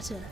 matter.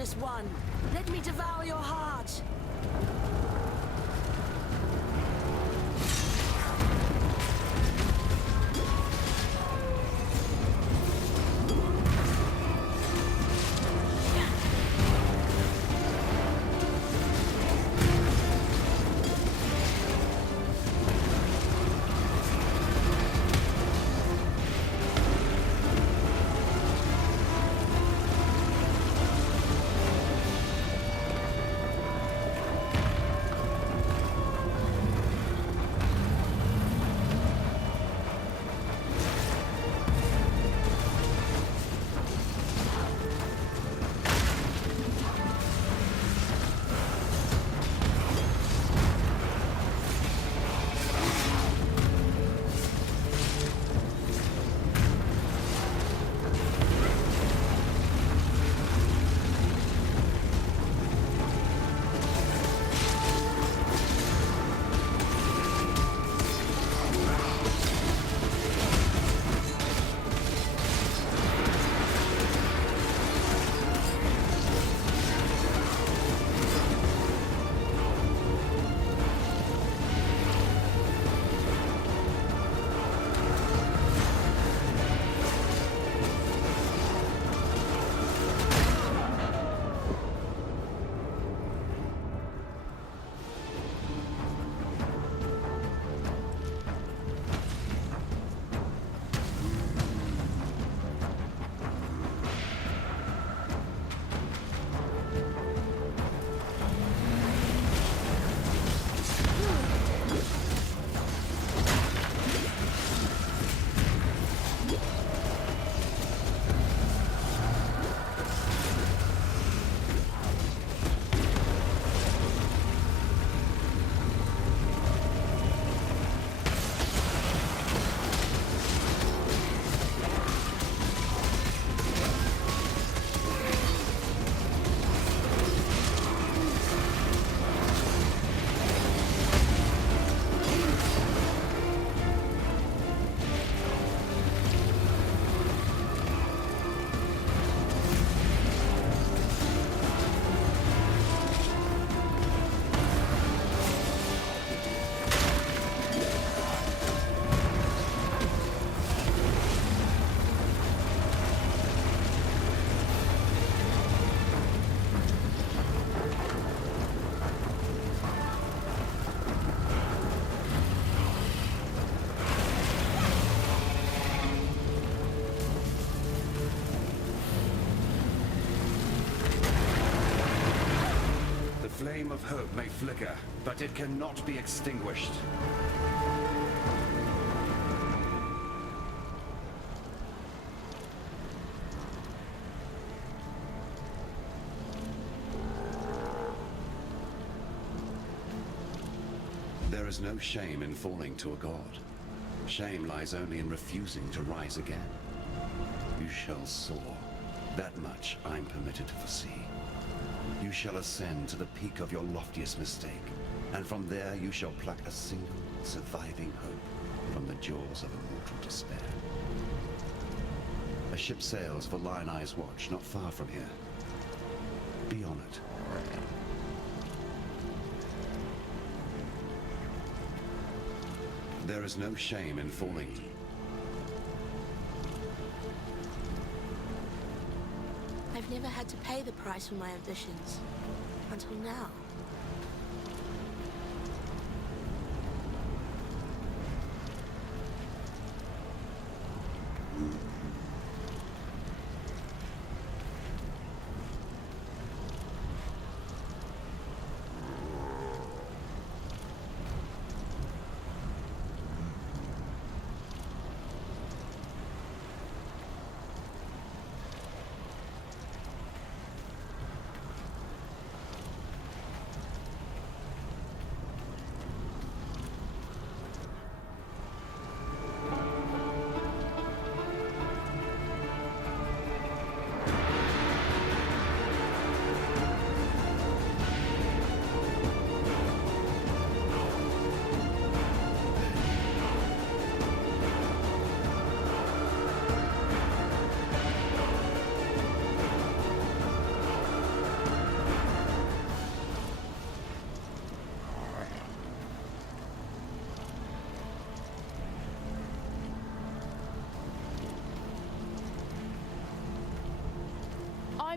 ravenous one. Let me devour your heart. flame of hope may flicker, but it cannot be extinguished. There is no shame in falling to a god. Shame lies only in refusing to rise again. You shall soar. That much I'm permitted to foresee. You shall ascend to the peak of your loftiest mistake, and from there you shall pluck a single surviving hope from the jaws of immortal despair. A ship sails for Lion Eye's watch not far from here. Be on it. There is no shame in falling. I've never had to pay the price for my ambitions. Until now.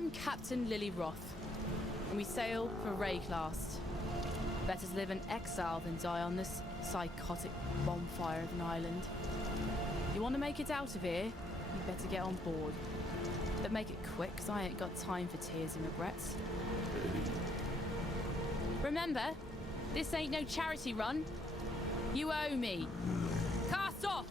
I'm Captain Lily Roth, and we sail for Rayclast. Better to live in exile than die on this psychotic bonfire of an island. You want to make it out of here, you better get on board. But make it quick, 'cause I ain't got time for tears and regrets. Remember, this ain't no charity run. You owe me. Cast off!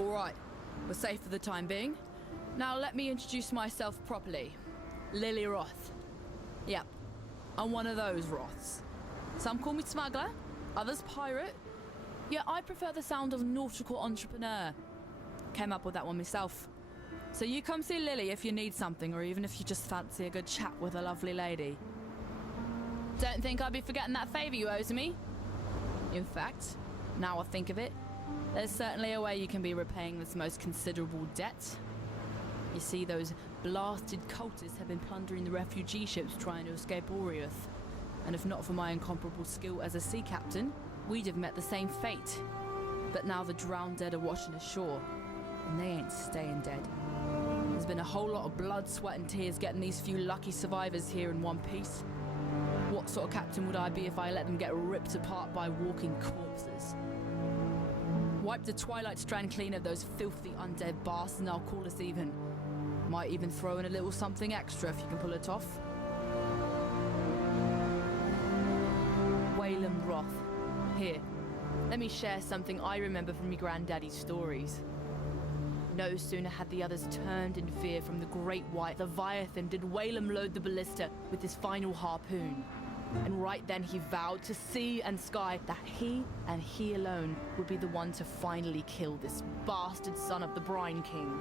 All right, we're safe for the time being. Now let me introduce myself properly. Lily Roth. Yep, I'm one of those Roths. Some call me smuggler, others pirate. Yeah, I prefer the sound of nautical entrepreneur. Came up with that one myself. So you come see Lily if you need something, or even if you just fancy a good chat with a lovely lady. Don't think I'd be forgetting that favour you owe to me. In fact, now I think of it, there's certainly a way you can be repaying this most considerable debt. You see, those blasted cultists have been plundering the refugee ships trying to escape Oriath. And if not for my incomparable skill as a sea captain, we'd have met the same fate. But now the drowned dead are washing ashore, and they ain't staying dead. There's been a whole lot of blood, sweat and tears getting these few lucky survivors here in one piece. What sort of captain would I be if I let them get ripped apart by walking corpses? Wipe the Twilight Strand clean of those filthy undead bastards and I'll call us even. Might even throw in a little something extra if you can pull it off. Wayland Roth. Here, let me share something I remember from my granddaddy's stories. No sooner had the others turned in fear from the Great White Leviathan did Whalem load the ballista with his final harpoon. And right then he vowed to sea and sky that he and he alone would be the one to finally kill this bastard son of the Brine King.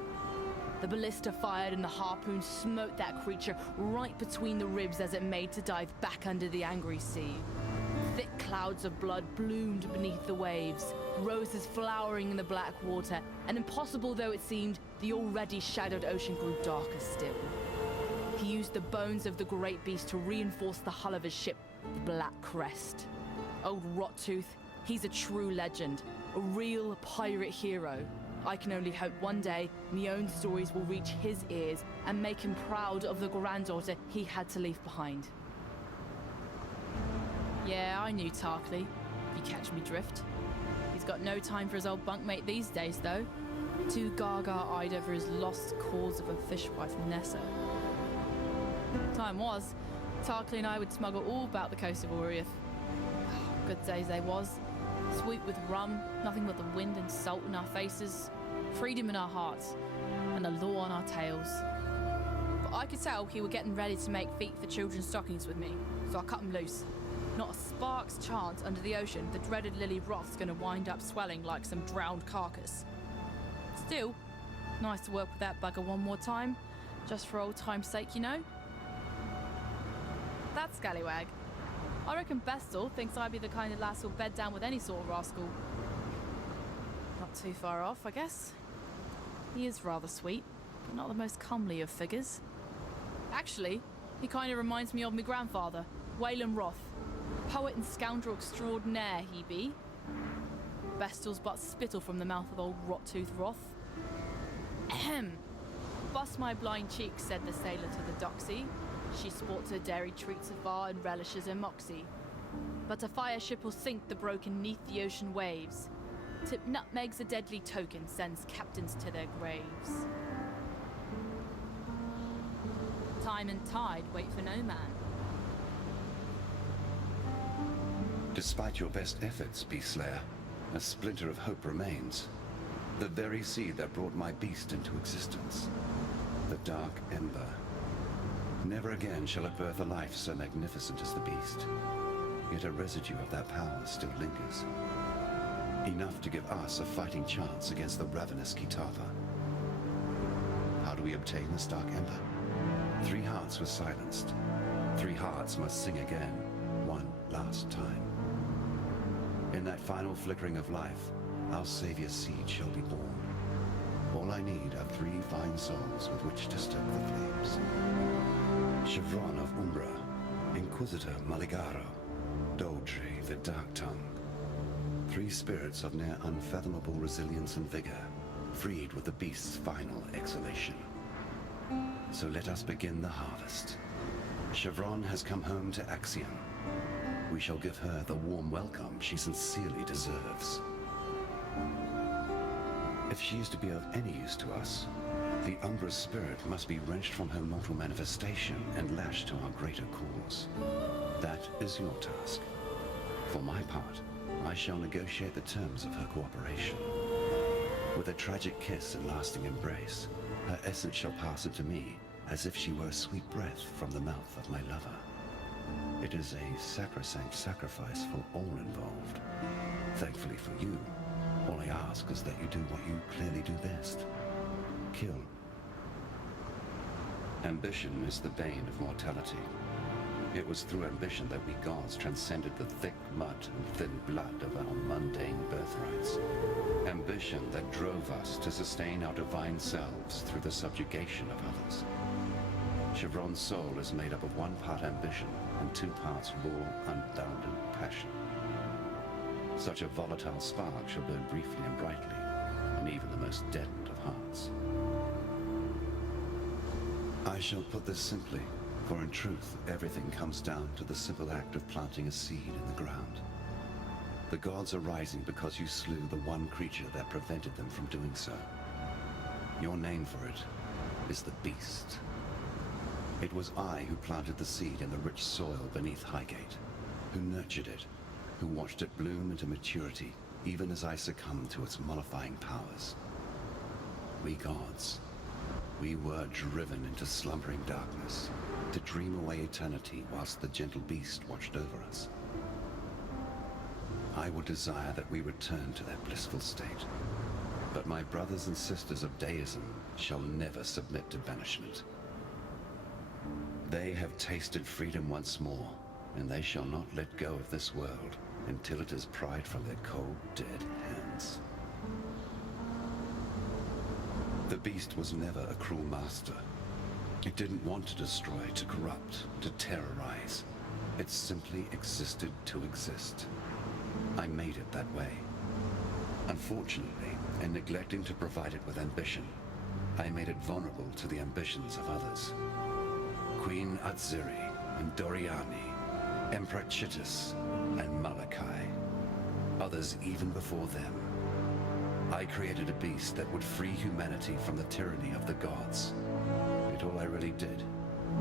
The ballista fired and the harpoon smote that creature right between the ribs as it made to dive back under the angry sea. Thick clouds of blood bloomed beneath the waves, roses flowering in the black water, and impossible though it seemed, the already shadowed ocean grew darker still. He used the bones of the great beast to reinforce the hull of his ship, the Black Crest. Old Rottooth, he's a true legend, a real pirate hero. I can only hope one day my own stories will reach his ears and make him proud of the granddaughter he had to leave behind. Yeah, I knew Tarkley, if you catch me drift. He's got no time for his old bunkmate these days, though. Too gaga-eyed over his lost cause of a fishwife, Nessa. Time was, Tarkley and I would smuggle all about the coast of Oriath. Good days they was. Sweet with rum, nothing but the wind and salt in our faces, freedom in our hearts, and the law on our tails. But I could tell he were getting ready to make feet for children's stockings with me, so I cut him loose. Not a spark's chance under the ocean the dreaded Lily Roth's gonna wind up swelling like some drowned carcass. Still, nice to work with that bugger one more time, just for old time's sake, you know? That scallywag. I reckon Bestel thinks I'd be the kind of lass who'll bed down with any sort of rascal. Not too far off, I guess. He is rather sweet, but not the most comely of figures. Actually, he kind of reminds me of my grandfather, Wayland Roth. Poet and scoundrel extraordinaire he be. Bestel's but spittle from the mouth of old Rottooth Roth. Ahem. Bust my blind cheek, said the sailor to the doxy. She sports her dairy treats afar and relishes her moxie. But a fire ship will sink the broken neath the ocean waves. Tip nutmegs a deadly token sends captains to their graves. Time and tide wait for no man. Despite your best efforts, Beast Slayer, a splinter of hope remains. The very seed that brought my beast into existence. The Dark Ember. Never again shall it birth a life so magnificent as the beast. Yet a residue of that power still lingers. Enough to give us a fighting chance against the ravenous Kitava. How do we obtain this Dark Ember? 3 hearts were silenced. 3 hearts must sing again, one last time. In that final flickering of life, our savior's seed shall be born. All I need are 3 fine souls with which to stoke the flames. Chevron of Umbra, Inquisitor Maligaro, Dodri the Dark Tongue. 3 spirits of near unfathomable resilience and vigor, freed with the beast's final exhalation. So let us begin the harvest. Chevron has come home to Axiom. We shall give her the warm welcome she sincerely deserves. If she is to be of any use to us, the Umbra's spirit must be wrenched from her mortal manifestation and lashed to our greater cause. That is your task. For my part, I shall negotiate the terms of her cooperation. With a tragic kiss and lasting embrace, her essence shall pass into me as if she were a sweet breath from the mouth of my lover. It is a sacrosanct sacrifice for all involved. Thankfully for you, all I ask is that you do what you clearly do best. Kill. Ambition is the bane of mortality. It was through ambition that we gods transcended the thick mud and thin blood of our mundane birthrights. Ambition that drove us to sustain our divine selves through the subjugation of others. Chevron's soul is made up of 1 part ambition and 2 parts raw, unbounded passion. Such a volatile spark shall burn briefly and brightly, in even the most deadened of hearts. I shall put this simply, for in truth, everything comes down to the simple act of planting a seed in the ground. The gods are rising because you slew the one creature that prevented them from doing so. Your name for it is the Beast. It was I who planted the seed in the rich soil beneath Highgate, who nurtured it, who watched it bloom into maturity, even as I succumbed to its mollifying powers. We gods, we were driven into slumbering darkness, to dream away eternity whilst the gentle beast watched over us. I would desire that we return to that blissful state, but my brothers and sisters of deism shall never submit to banishment. They have tasted freedom once more, and they shall not let go of this world until it is pried from their cold, dead hands. The beast was never a cruel master. It didn't want to destroy, to corrupt, to terrorize. It simply existed to exist. I made it that way. Unfortunately, in neglecting to provide it with ambition, I made it vulnerable to the ambitions of others. Queen Atziri and Doriani, Emperor Chittis and Malachi. Others even before them. I created a beast that would free humanity from the tyranny of the gods. Yet all I really did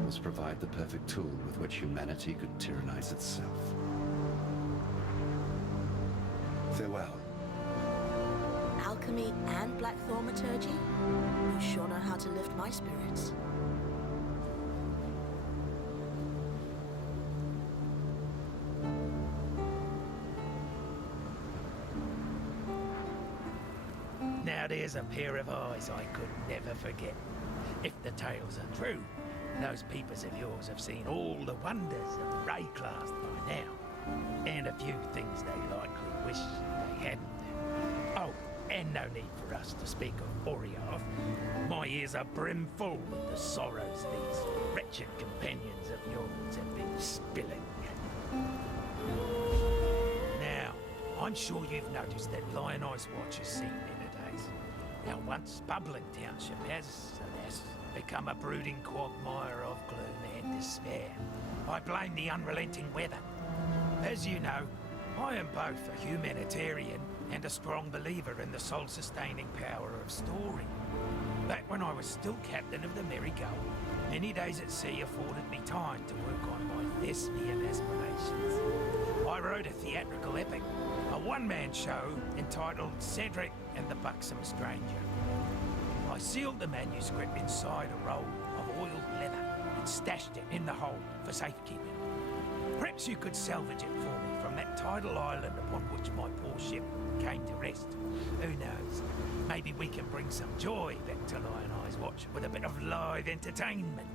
was provide the perfect tool with which humanity could tyrannize itself. Farewell. Alchemy and black thaumaturgy? You sure know how to lift my spirits. Now there's a pair of eyes I could never forget. If the tales are true, those peepers of yours have seen all the wonders of Rayclast by now, and a few things they likely wish they hadn't. Oh, and no need for us to speak of Oriath. My ears are brimful with the sorrows these wretched companions of yours have been spilling. Now, I'm sure you've noticed that Lion Eyes Watch has seen better days. Our once bubbling township has, alas, become a brooding quagmire of gloom and despair. I blame the unrelenting weather. As you know, I am both a humanitarian and a strong believer in the soul-sustaining power of story. Back when I was still captain of the Merry Gull, many days at sea afforded me time to work on my thespian aspirations. I wrote a theatrical epic, a one-man show entitled Cedric and the Buxom Stranger. I sealed the manuscript inside a roll of oiled leather and stashed it in the hold for safekeeping. Perhaps you could salvage it for me from that tidal island upon which my poor ship came to rest. Who knows? Maybe we can bring some joy back to Lion Eyes Watch with a bit of live entertainment.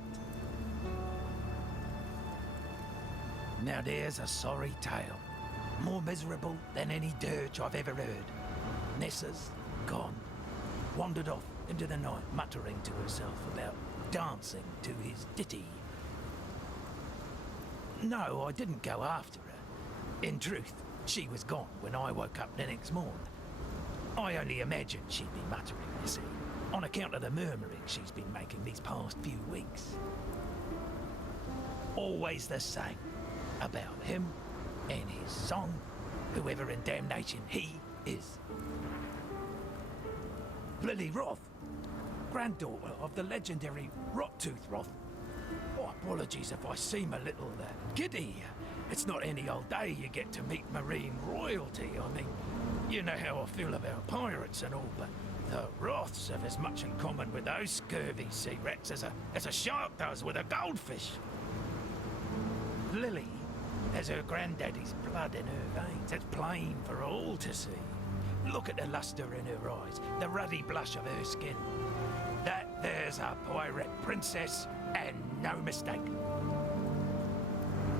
Now there's a sorry tale, more miserable than any dirge I've ever heard. Nessa's gone. Wandered off into the night, muttering to herself about dancing to his ditty. No, I didn't go after her. In truth, she was gone when I woke up the next morn. I only imagined she'd be muttering, you see, on account of the murmuring she's been making these past few weeks. Always the same, about him and his song, whoever in damnation he is. Lily Roth, granddaughter of the legendary Rottooth Roth. Oh, apologies if I seem a little giddy. It's not any old day you get to meet marine royalty. I mean, you know how I feel about pirates and all, but the Roths have as much in common with those scurvy sea rats as a shark does with a goldfish. Lily has her granddaddy's blood in her veins. It's plain for all to see. Look at the luster in her eyes, the ruddy blush of her skin. That there's a pirate princess, and no mistake.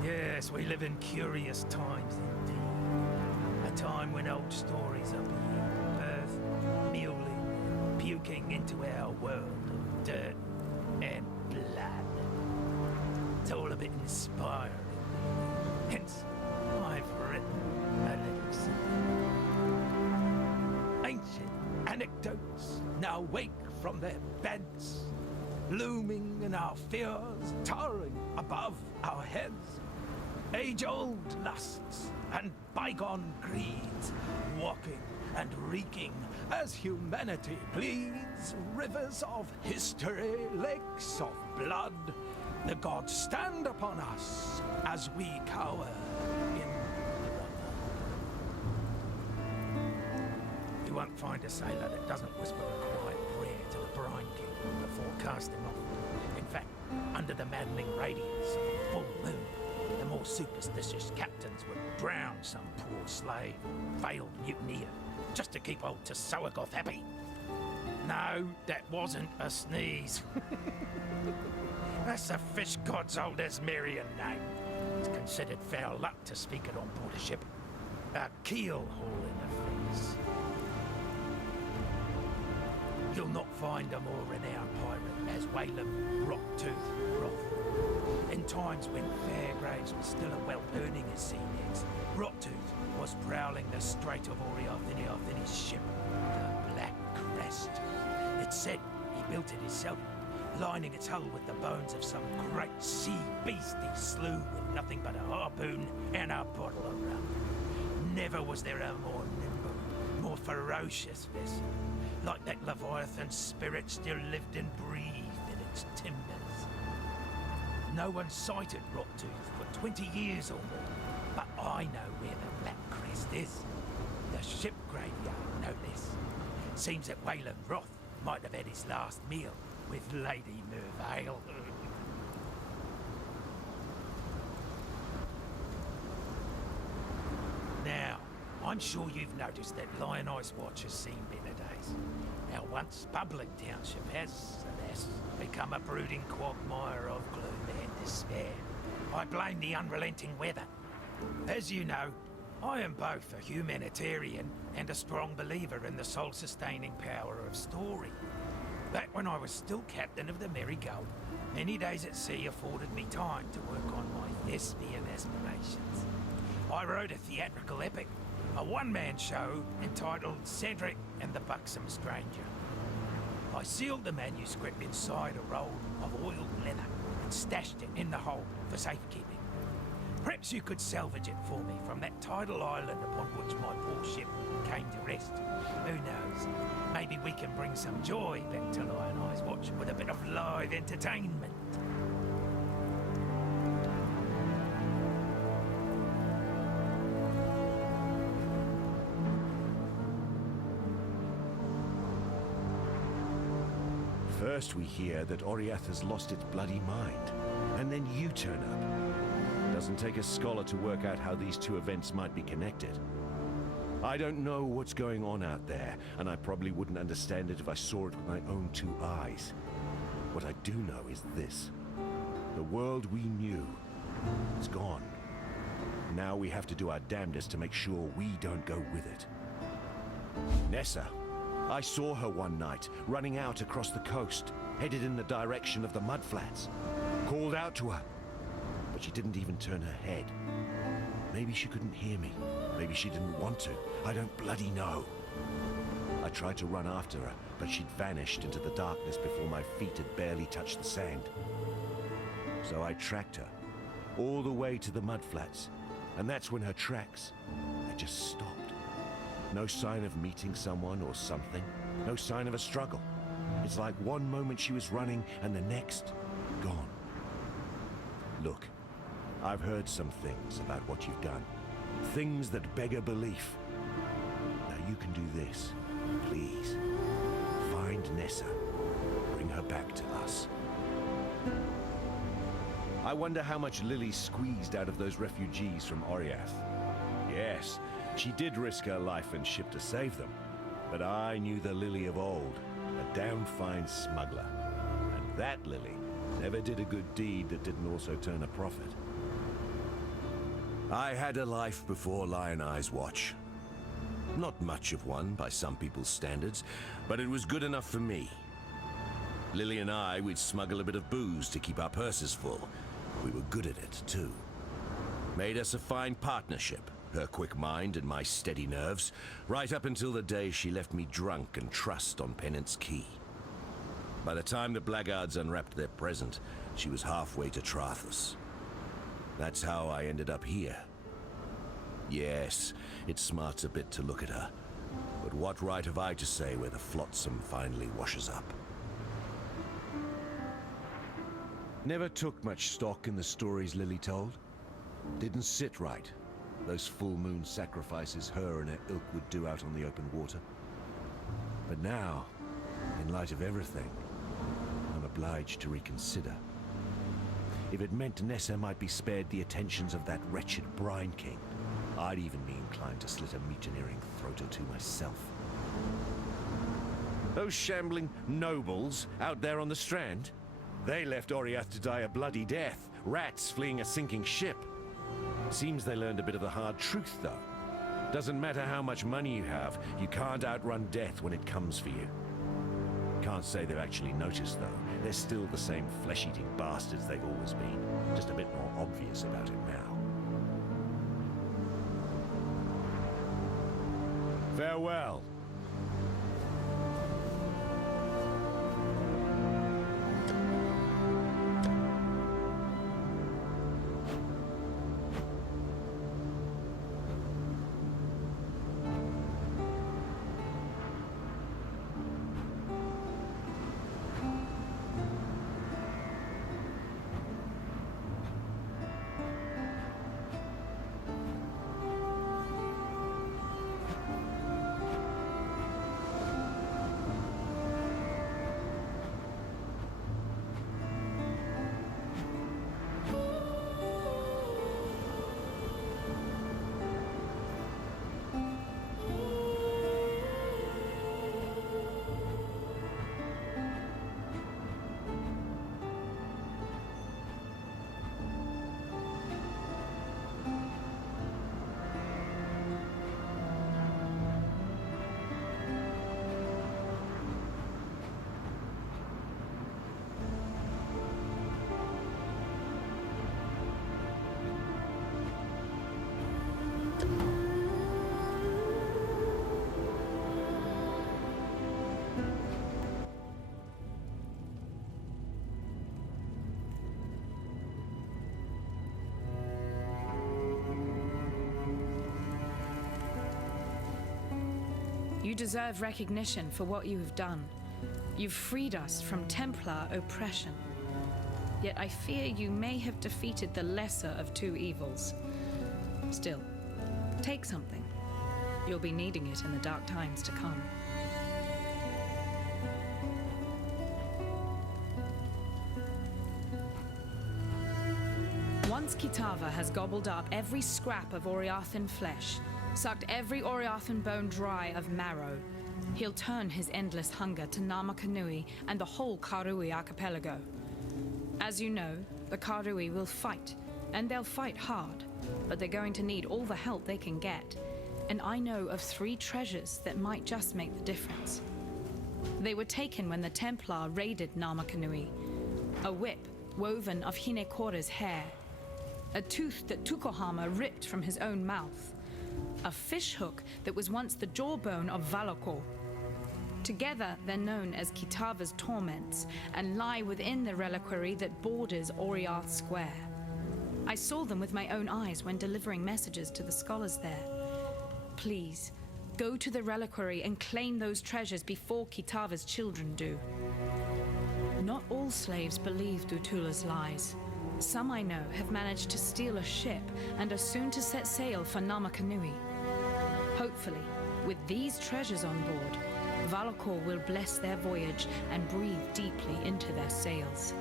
Yes, we live in curious times indeed. A time when old stories are being birthed, mewling, puking into our world of dirt and blood. It's all a bit inspiring. Hence, I've written a little something. Ancient anecdotes now wake from their beds, looming in our fears, towering above our heads. Age-old lusts and bygone greeds, walking and reeking as humanity bleeds. Rivers of history, lakes of blood, the gods stand upon us as we cower in the rubber. You won't find a sailor that doesn't whisper a quiet prayer to the brine king before casting off. In fact, under the maddening radiance of a full moon, the more superstitious captains would drown some poor slave or failed mutineer just to keep old Tsoagoth happy. No, that wasn't a sneeze. That's the fish god's old Esmerian name. It's considered foul luck to speak it on board a ship. A keel haul in the face. You'll not find a more renowned pirate as Wayland Rocktooth Roth. In times when Fairgraves was still a well-earning as sea negs, Rocktooth was prowling the Strait of Oriathiniath in his ship, the Black Crest. It's said he built it himself, lining its hull with the bones of some great sea beast he slew with nothing but a harpoon and a bottle of rum. Never was there a more nimble, more ferocious vessel, like that Leviathan spirit still lived and breathed in its timbers. No one sighted Rocktooth for 20 years or more, but I know where the Black Crest is. The ship graveyard, no less. Seems that Wayland Roth might have had his last meal with Lady Mervale. Now, I'm sure you've noticed that Lion Ice Watch has seen better days. Our once bubbling township has, alas, become a brooding quagmire of gloom and despair. I blame the unrelenting weather. As you know, I am both a humanitarian and a strong believer in the soul-sustaining power of story. Back when I was still captain of the Merry Gull, many days at sea afforded me time to work on my thespian aspirations. I wrote a theatrical epic, a one-man show entitled Cedric and the Buxom Stranger. I sealed the manuscript inside a roll of oiled leather and stashed it in the hold for safekeeping. Perhaps you could salvage it for me from that tidal island upon which my poor ship came to rest. Who knows? Maybe we can bring some joy back to Lion Eyes Watch with a bit of live entertainment. First we hear that Oriath has lost its bloody mind, and then you turn up. Doesn't take a scholar to work out how these two events might be connected. I don't know what's going on out there, and I probably wouldn't understand it if I saw it with my own two eyes. What I do know is this. The world we knew is gone. Now we have to do our damnedest to make sure we don't go with it. Nessa. I saw her one night, running out across the coast, headed in the direction of the mudflats. Called out to her, but she didn't even turn her head. Maybe she couldn't hear me. Maybe she didn't want to. I don't bloody know. I tried to run after her, but she'd vanished into the darkness before my feet had barely touched the sand. So I tracked her, all the way to the mudflats, and that's when her tracks, they just stopped. No sign of meeting someone or something. No sign of a struggle. It's like one moment she was running and the next, gone. Look, I've heard some things about what you've done. Things that beggar belief. Now you can do this. Please. Find Nessa. Bring her back to us. I wonder how much Lily squeezed out of those refugees from Oriath. Yes, she did risk her life and ship to save them. But I knew the Lily of old, a damn fine smuggler. And that Lily never did a good deed that didn't also turn a profit. I had a life before Lion Eye's watch. Not much of one by some people's standards, but it was good enough for me. Lily and I, we'd smuggle a bit of booze to keep our purses full. We were good at it, too. Made us a fine partnership, her quick mind and my steady nerves, right up until the day she left me drunk and trussed on Pennant's Key. By the time the blackguards unwrapped their present, she was halfway to Trathus. That's how I ended up here. Yes, it smarts a bit to look at her, but what right have I to say where the flotsam finally washes up? Never took much stock in the stories Lily told. Didn't sit right. Those full moon sacrifices her and her ilk would do out on the open water. But now, in light of everything, I'm obliged to reconsider. If it meant Nessa might be spared the attentions of that wretched Brine King, I'd even be inclined to slit a mutineering throat or two myself. Those shambling nobles out there on the strand, they left Oriath to die a bloody death, rats fleeing a sinking ship. Seems they learned a bit of the hard truth, though. Doesn't matter how much money you have, you can't outrun death when it comes for you. Can't say they've actually noticed, though. They're still the same flesh-eating bastards they've always been. Just a bit more obvious about it now. Farewell. You deserve recognition for what you have done. You've freed us from Templar oppression. Yet I fear you may have defeated the lesser of two evils. Still, take something. You'll be needing it in the dark times to come. Once Kitava has gobbled up every scrap of Oriathan flesh, sucked every Oriathan bone dry of marrow, he'll turn his endless hunger to Namakanui and the whole Karui archipelago. As you know, the Karui will fight, and they'll fight hard, but they're going to need all the help they can get. and I know of 3 treasures that might just make the difference. They were taken when the Templar raided Namakanui. A whip woven of Hinekora's hair, a tooth that Tukohama ripped from his own mouth, a fishhook that was once the jawbone of Valakor. Together, they're known as Kitava's torments and lie within the reliquary that borders Oriath Square. I saw them with my own eyes when delivering messages to the scholars there. Please, go to the reliquary and claim those treasures before Kitava's children do. Not all slaves believe Dutula's lies. Some I know have managed to steal a ship and are soon to set sail for Namakanui. Hopefully, with these treasures on board, Valakor will bless their voyage and breathe deeply into their sails.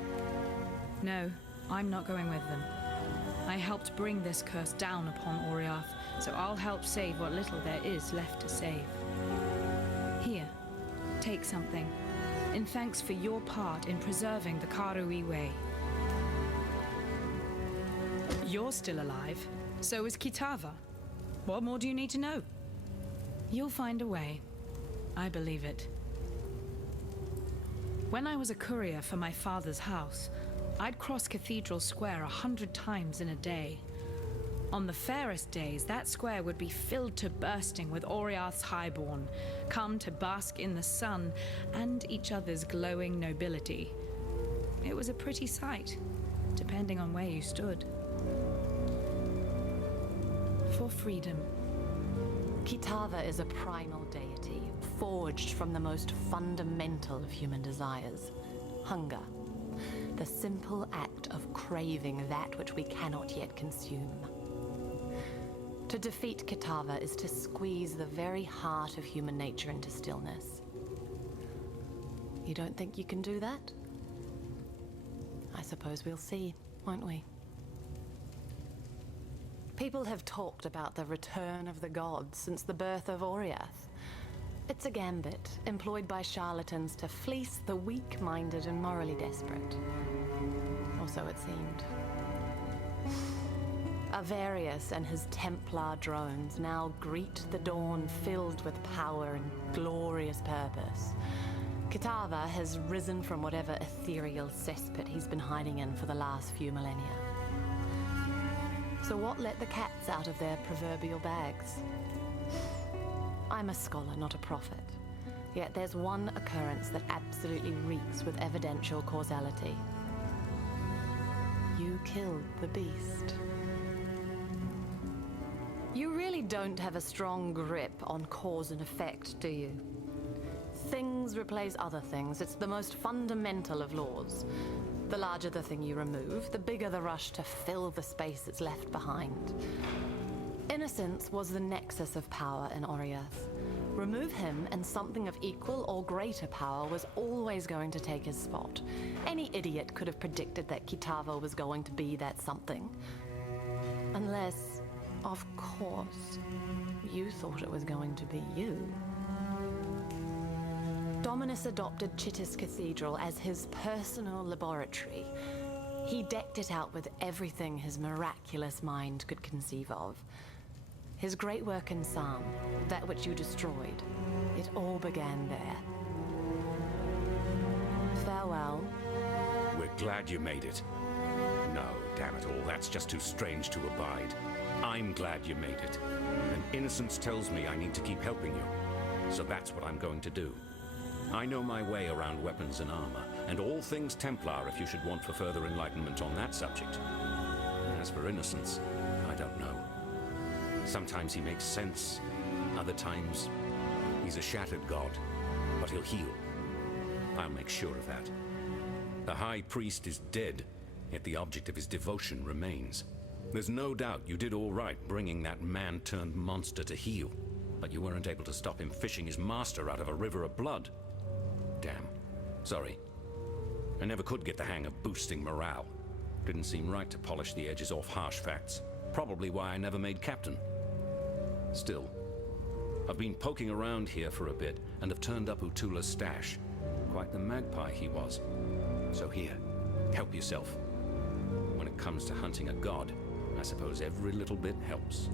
No, I'm not going with them. I helped bring this curse down upon Oriath, so I'll help save what little there is left to save. Here, take something, in thanks for your part in preserving the Karui Way. You're still alive, so is Kitava. What more do you need to know? You'll find a way. I believe it. When I was a courier for my father's house, I'd cross Cathedral Square 100 times in a day. On the fairest days, that square would be filled to bursting with Oriath's highborn, come to bask in the sun and each other's glowing nobility. It was a pretty sight, depending on where you stood. For freedom. Kitava is a primal deity, forged from the most fundamental of human desires, hunger. The simple act of craving that which we cannot yet consume. To defeat Kitava is to squeeze the very heart of human nature into stillness. You don't think you can do that? I suppose we'll see, won't we? People have talked about the return of the gods since the birth of Oriath. It's a gambit employed by charlatans to fleece the weak-minded and morally desperate. Or so it seemed. Avarius and his Templar drones now greet the dawn filled with power and glorious purpose. Kitava has risen from whatever ethereal cesspit he's been hiding in for the last few millennia. So what let the cats out of their proverbial bags? I'm a scholar, not a prophet. Yet there's one occurrence that absolutely reeks with evidential causality. You killed the beast. You really don't have a strong grip on cause and effect, do you? Things replace other things. It's the most fundamental of laws. The larger the thing you remove, the bigger the rush to fill the space that's left behind. Innocence was the nexus of power in Oriath. Remove him, and something of equal or greater power was always going to take his spot. Any idiot could have predicted that Kitava was going to be that something. Unless, of course, you thought it was going to be you. Dominus adopted Chittis Cathedral as his personal laboratory. He decked it out with everything his miraculous mind could conceive of. His great work in Psalm, that which you destroyed, it all began there. Farewell. We're glad you made it. No, damn it all, that's just too strange to abide. I'm glad you made it. And innocence tells me I need to keep helping you. So that's what I'm going to do. I know my way around weapons and armor, and all things Templar if you should want for further enlightenment on that subject. As for innocence, I don't know. Sometimes he makes sense, other times he's a shattered god, but he'll heal. I'll make sure of that. The High Priest is dead, yet the object of his devotion remains. There's no doubt you did all right bringing that man-turned-monster to heel, but you weren't able to stop him fishing his master out of a river of blood. Damn. Sorry. I never could get the hang of boosting morale. Didn't seem right to polish the edges off harsh facts. Probably why I never made captain. Still, I've been poking around here for a bit and have turned up Utula's stash. Quite the magpie he was. So here, help yourself. When it comes to hunting a god, I suppose every little bit helps.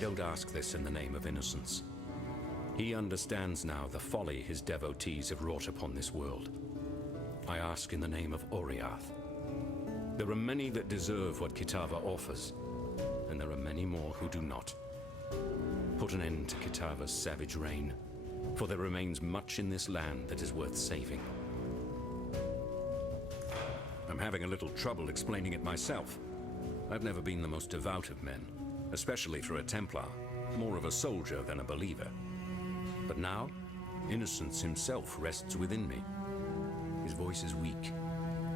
don't ask this in the name of innocence. He understands now the folly his devotees have wrought upon this world. I ask in the name of Oriath. There are many that deserve what Kitava offers, and there are many more who do not. Put an end to Kitava's savage reign, for there remains much in this land that is worth saving. I'm having a little trouble explaining it myself. I've never been the most devout of men, especially for a Templar, more of a soldier than a believer. But now, Innocence himself rests within me. His voice is weak,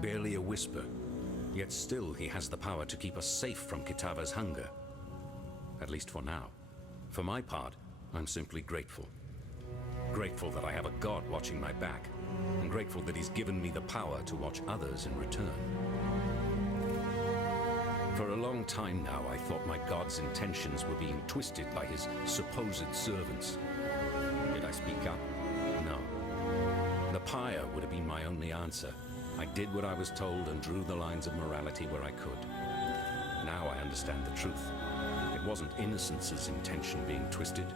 barely a whisper, yet still he has the power to keep us safe from Kitava's hunger. At least for now. For my part, I'm simply grateful. Grateful that I have a god watching my back, and grateful that he's given me the power to watch others in return. For a long time now, I thought my god's intentions were being twisted by his supposed servants. Did I speak up? No. The pyre would have been my only answer. I did what I was told and drew the lines of morality where I could. Now I understand the truth. It wasn't Innocence's intention being twisted.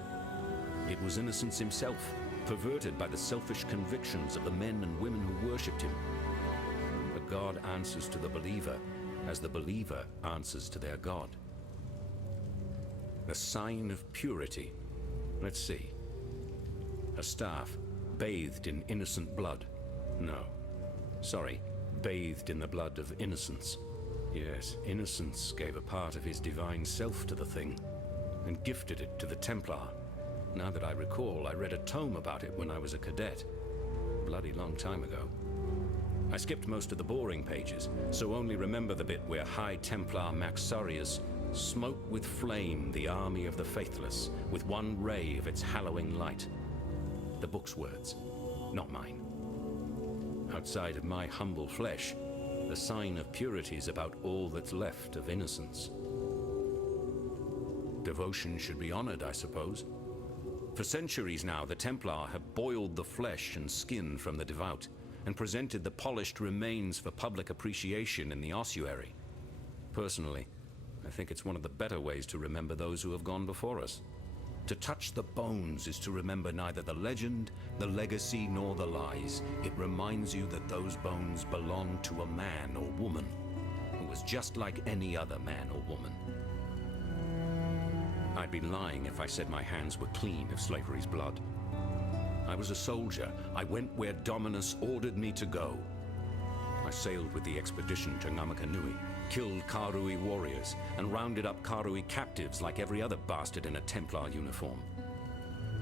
It was Innocence himself, perverted by the selfish convictions of the men and women who worshipped him. But God answers to the believer, as the believer answers to their God. The sign of purity. Let's see. A staff, bathed in innocent blood. No. Sorry, bathed in the blood of innocence. Yes, Innocence gave a part of his divine self to the thing, and gifted it to the Templar. Now that I recall, I read a tome about it when I was a cadet. Bloody long time ago. I skipped most of the boring pages, so only remember the bit where High Templar Maxarius smote with flame the army of the faithless, with one ray of its hallowing light. The book's words, not mine. Outside of my humble flesh, the sign of purity is about all that's left of innocence. Devotion should be honored, I suppose. For centuries now, the Templar have boiled the flesh and skin from the devout, and presented the polished remains for public appreciation in the ossuary. Personally, I think it's one of the better ways to remember those who have gone before us. To touch the bones is to remember neither the legend, the legacy, nor the lies. It reminds you that those bones belong to a man or woman who was just like any other man or woman. I'd be lying if I said my hands were clean of slavery's blood. I was a soldier. I went where Dominus ordered me to go. I sailed with the expedition to Ngamakanui, killed Karui warriors, and rounded up Karui captives like every other bastard in a Templar uniform.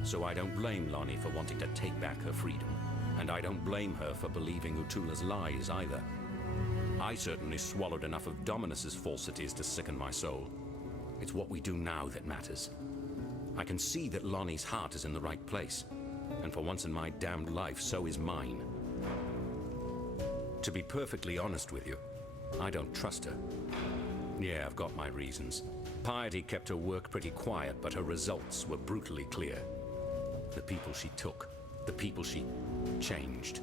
So I don't blame Lonnie for wanting to take back her freedom, and I don't blame her for believing Utula's lies either. I certainly swallowed enough of Dominus's falsities to sicken my soul. It's what we do now that matters. I can see that Lonnie's heart is in the right place, and for once in my damned life, so is mine. To be perfectly honest with you, I don't trust her. Yeah, I've got my reasons. Piety kept her work pretty quiet, but her results were brutally clear. The people she took, the people she changed.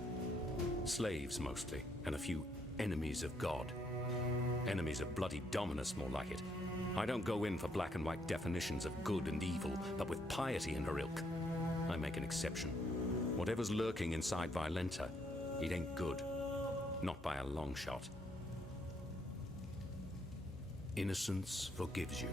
Slaves mostly, and a few enemies of God. Enemies of bloody Dominus, more like it. I don't go in for black and white definitions of good and evil, but with piety in her ilk, I make an exception. Whatever's lurking inside Violenta, it ain't good. Not by a long shot. Innocence forgives you.